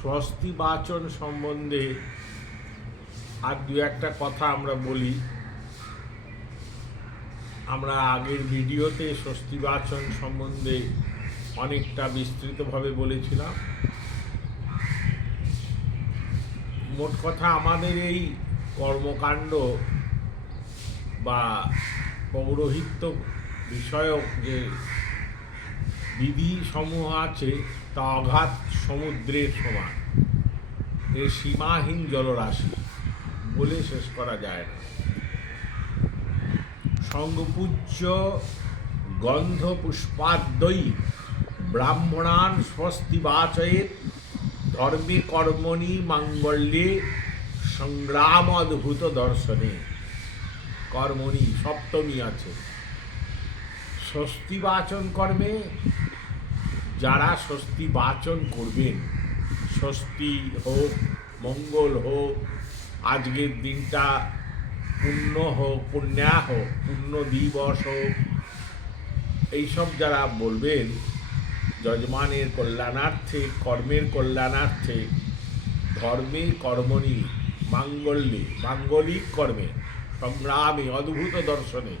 স্বস্তি বাচন সম্বন্ধে আর দু একটা কথা আমরা বলি। আমরা আগের ভিডিওতে স্বস্তি বাচন সম্বন্ধে অনেকটা বিস্তৃতভাবে বলেছিলাম। মোট কথা, আমাদের এই কর্মকাণ্ড বা পৌরোহিত্য বিষয়ক যে বিধি সমূহ আছে তা অগাধ সমুদ্রের সমান, এর সীমাহীন জলরাশি, বলে শেষ করা যায় না। সঙ্গপূজ্য গন্ধ পুষ্পাদ্বয়ী ব্রাহ্মণান স্বস্তি বাচয়েত ধর্মে কর্মণি মাঙ্গল্যে সংগ্রাম অদ্ভুত দর্শনে। কর্মণি সপ্তমী আছে। স্বস্তি বাচন কর্মে যারা স্বস্তি বাচন করবেন, স্বস্তি হোক, মঙ্গল হোক, আজকের দিনটা পুণ্য হোক, পুণ্যা হোক, পুণ্য দিবস হোক, এইসব যারা বলবেন যজমানের কল্যাণার্থে, কর্মের কল্যাণার্থে, ধর্মে কর্মণি মাঙ্গল্যে, মাঙ্গলিক কর্মে, সংগ্রামে অদ্ভুত দর্শনে।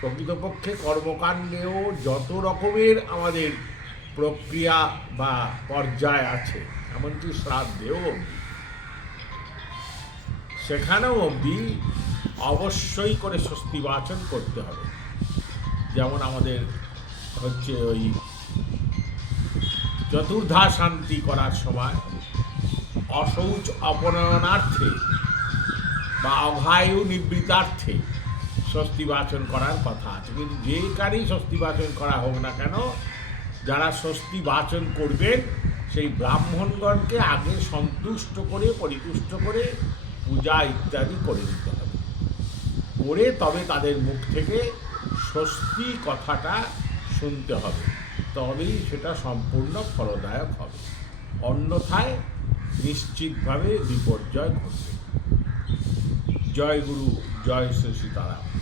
প্রকৃতপক্ষে কর্মকাণ্ডেও যত রকমের আমাদের প্রক্রিয়া বা পর্যায় আছে, এমনকি শ্রাদ্ধেও অবধি, সেখানেও অবধি অবশ্যই করে স্বস্তি বাচন করতে হবে। যেমন আমাদের হচ্ছে ওই চতুর্ধা শান্তি করার সময় অশৌচ অপনয়নার্থে বা অঘায়ু নিবৃত্তার্থে স্বস্তি বাচন করার কথা আছে। কিন্তু যে কারই স্বস্তি বাচন করা হোক না কেন, যারা স্বস্তি বাচন করবেন সেই ব্রাহ্মণগণকে আগে সন্তুষ্ট করে, পরিতুষ্ট করে পূজা ইত্যাদি করে দিতে হবে, করে তবে তাদের মুখ থেকে স্বস্তি কথাটা শুনতে হবে, তবেই সেটা সম্পূর্ণ ফলদায়ক হবে। অন্যথায় নিশ্চিতভাবে বিপর্যয় ঘটবে। জয় গুরু, জয় শ্রী সীতারাম।